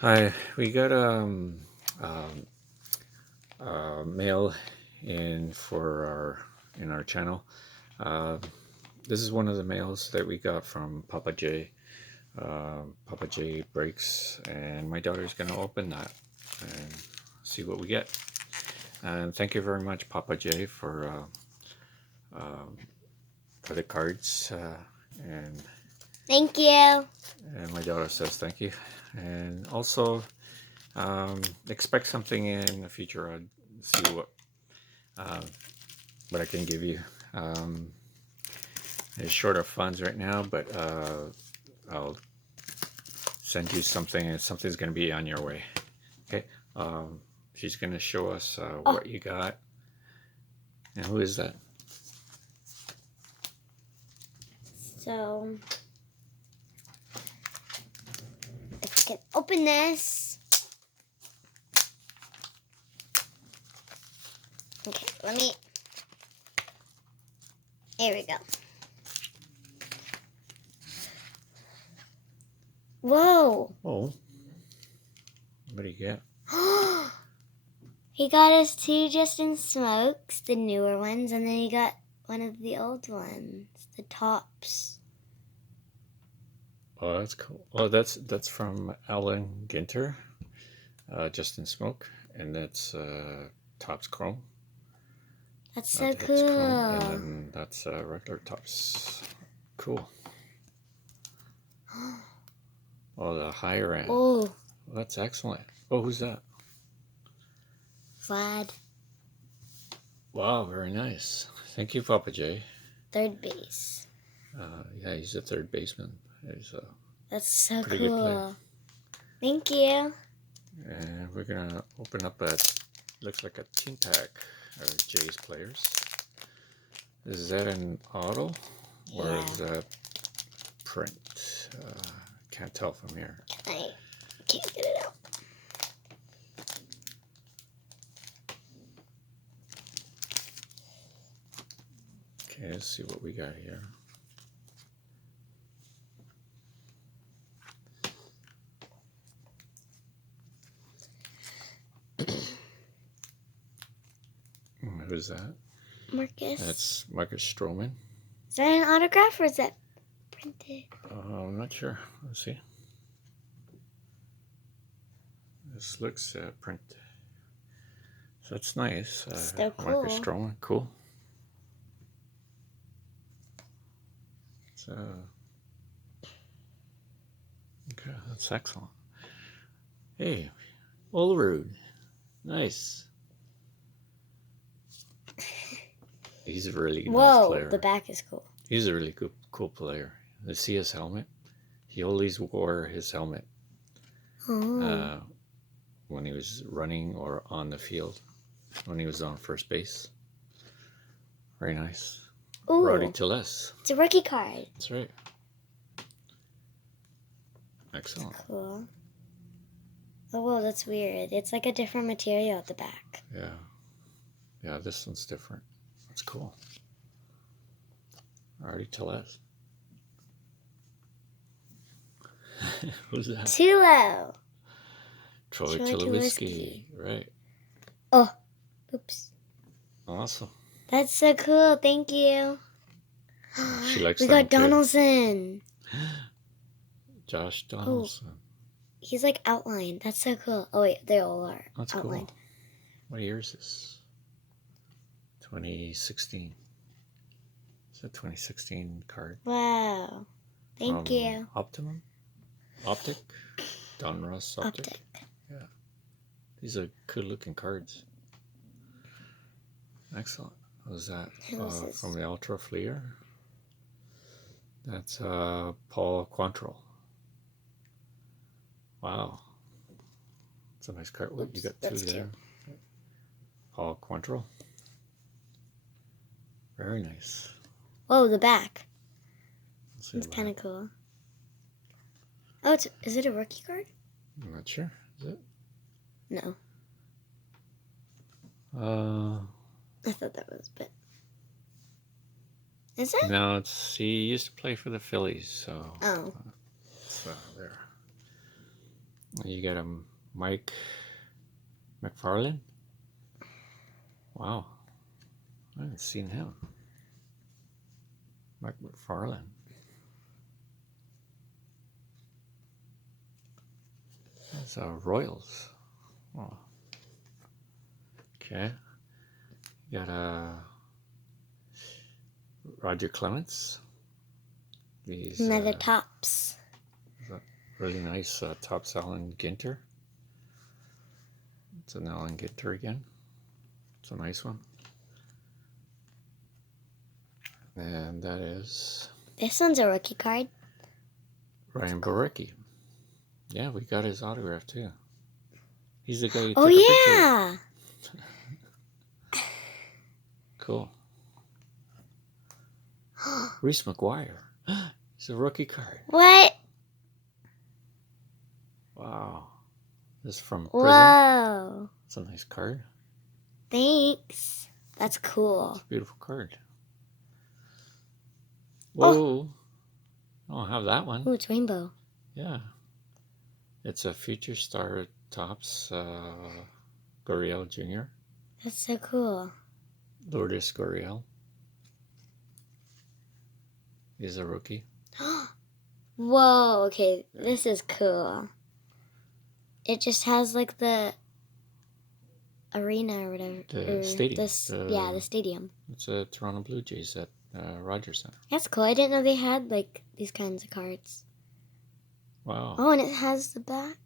Hi, we got mail in for our channel. Uh, this is one of the mails that we got from Papajay. Papajay breaks, and my daughter's going to open that and see what we get. And thank you very much, Papajay, for the cards. And Thank you. and my daughter says thank you, and also expect something in the future. I'll see uh, what I can give you. It's short of funds right now, but I'll send you something, and something's going to be on your way. Okay. She's going to show us what you got. And who is that? So, if I can open this. Okay, let me. Here we go. Whoa. Oh. What do you get? He got us two Justin Smokes, the newer ones, and then he got one of the old ones, the tops. Oh, that's cool. Oh, that's from Alan Ginter, Justin Smoke, and that's Topps Chrome. That's so Topps cool. Chrome, and then that's regular Topps. Cool. Oh, the higher end. Oh. Well, that's excellent. Oh, who's that? Vlad. Wow, very nice. Thank you, Papajay. Third base. Yeah, he's a third baseman. He's a That's so pretty good player. cool. Thank you. And we're gonna open up looks like a team pack of Jay's players. Is that an auto or is that print? Can't tell from here. I can't get it out. Okay, let's see what we got here. Who's that? Marcus. That's Marcus Stroman. Is that an autograph or is that printed? I'm not sure. Let's see. This looks print. So that's nice. So cool. Marcus Stroman, cool. So, okay, that's excellent. Hey, Olerud, nice. He's a really nice player. Whoa, the back is cool. He's a really cool player. You see his helmet? He always wore his helmet when he was running or on the field, when he was on first base. Very nice. Ooh, Rowdy Tillis. it's a rookie card. That's right. Excellent. That's cool. Oh, whoa, that's weird. It's like a different material at the back. Yeah. Yeah, this one's different. That's cool. Rowdy Tillis. Who's that? Tulo. Troy Tulowitzki. Right. Oh, oops. Awesome. That's so cool. Thank you. She likes we them got too. Donaldson. Josh Donaldson. Oh, he's like outlined. That's so cool. Oh wait, they all are That's outlined. Cool. What year is this? 2016. It's a 2016 card. Wow. Thank you. Optimum? Optic? Don Ross Optic? Yeah. These are good looking cards. Excellent. What was that? From the Ultra Fleer? That's Paul Quantrill. Wow. It's a nice card. Oops, you got two there. Paul Quantrill. Very nice. Whoa, the back. It's kind of cool. Oh, is it a rookie card? I'm not sure. Is it? No. I thought that was, but is it? No, he used to play for the Phillies, so. Oh. So there. You got a Mike McFarlane. Wow, I haven't seen him. Mike McFarlane. That's Royals. Oh. Okay. You got Roger Clements. These Another tops. really nice tops Allen Ginter. It's an Allen Ginter again. It's a nice one. And that is This one's a rookie card. Ryan Borucki. Yeah, we got his autograph too. He's the guy who Oh took a picture. yeah. Cool. Reese McGuire. It's a rookie card. What? Wow. This is from Prison. Whoa. It's a nice card. Thanks. That's cool. It's a beautiful card. Whoa. I don't have that one. Oh, it's rainbow. Yeah. It's a future star tops Gurriel Jr. That's so cool. Lourdes Gurriel. He's a rookie. Whoa, okay, this is cool. It just has like the arena or whatever. The stadium. The stadium. It's a Toronto Blue Jays at Rogers Center. That's cool. I didn't know they had like these kinds of cards. Wow. Oh, and it has the back.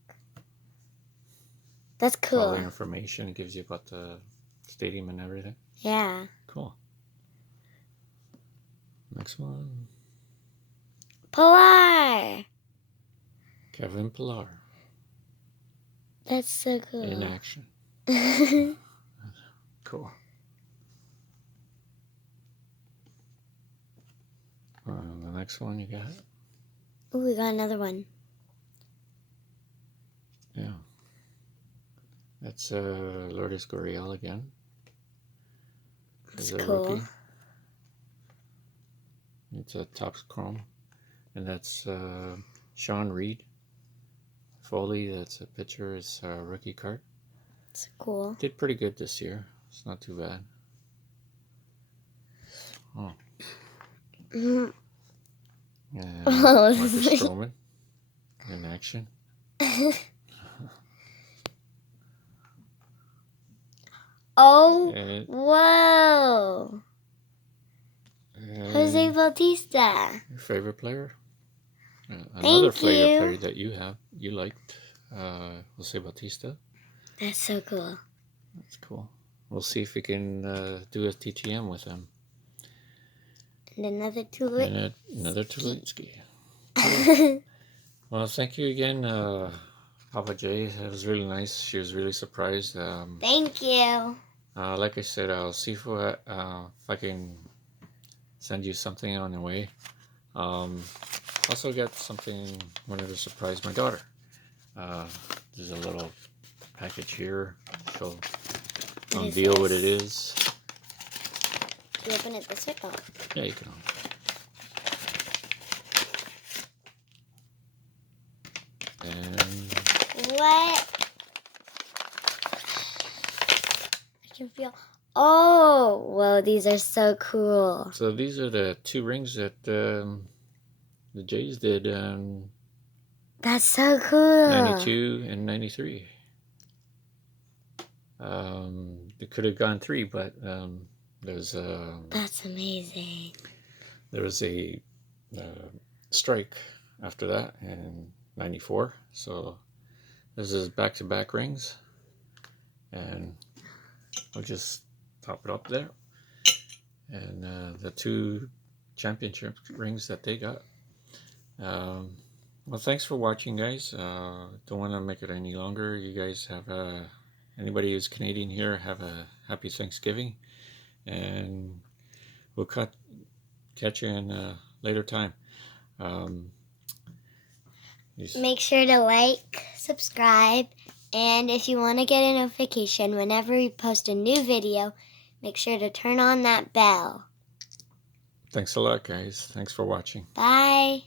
That's cool. All the information it gives you about the stadium and everything. Yeah. Cool. Next one. Pilar. Kevin Pillar. That's so cool. In action. Cool. The next one you got? Ooh, we got another one. Yeah. That's Lourdes Gurriel again. That's He's a cool. rookie. It's a Topps Chrome. And that's Sean Reed. Foley, that's a pitcher. It's a rookie card. It's cool. Did pretty good this year. It's not too bad. Oh. Mhm. And Oh, Marcus this is- Stroman in action. Oh, And, whoa. Jose and Bautista. your favorite player? Thank Another favorite you. player that you liked, Jose Bautista. That's so cool. That's cool. We'll see if we can do a TTM with him. And another tulip. And another Tulinski. Well, thank you again, Papajay. That was really nice. She was really surprised. Thank you. Like I said, I'll see if I can send you something on the way. Also got something, wanted to surprise my daughter. There's a little package here. She'll What is unveil what this? it is. You open it this way? Oh. Yeah, you can. And What? I can feel. Oh, whoa, these are so cool. so these are the two rings that the Jays did That's so cool. 92 and 93. It could have gone 3, but there's That's amazing. there was a strike after that in 94. So this is back-to-back rings, and we'll just top it up there. And the 2 championship rings that they got. Well, thanks for watching, guys. Don't want to make it any longer. You guys have anybody who's Canadian here, have a happy Thanksgiving, and we'll catch you in a later time. Make sure to like, subscribe, and if you want to get a notification whenever we post a new video, make sure to turn on that bell. Thanks a lot, guys. Thanks for watching. Bye.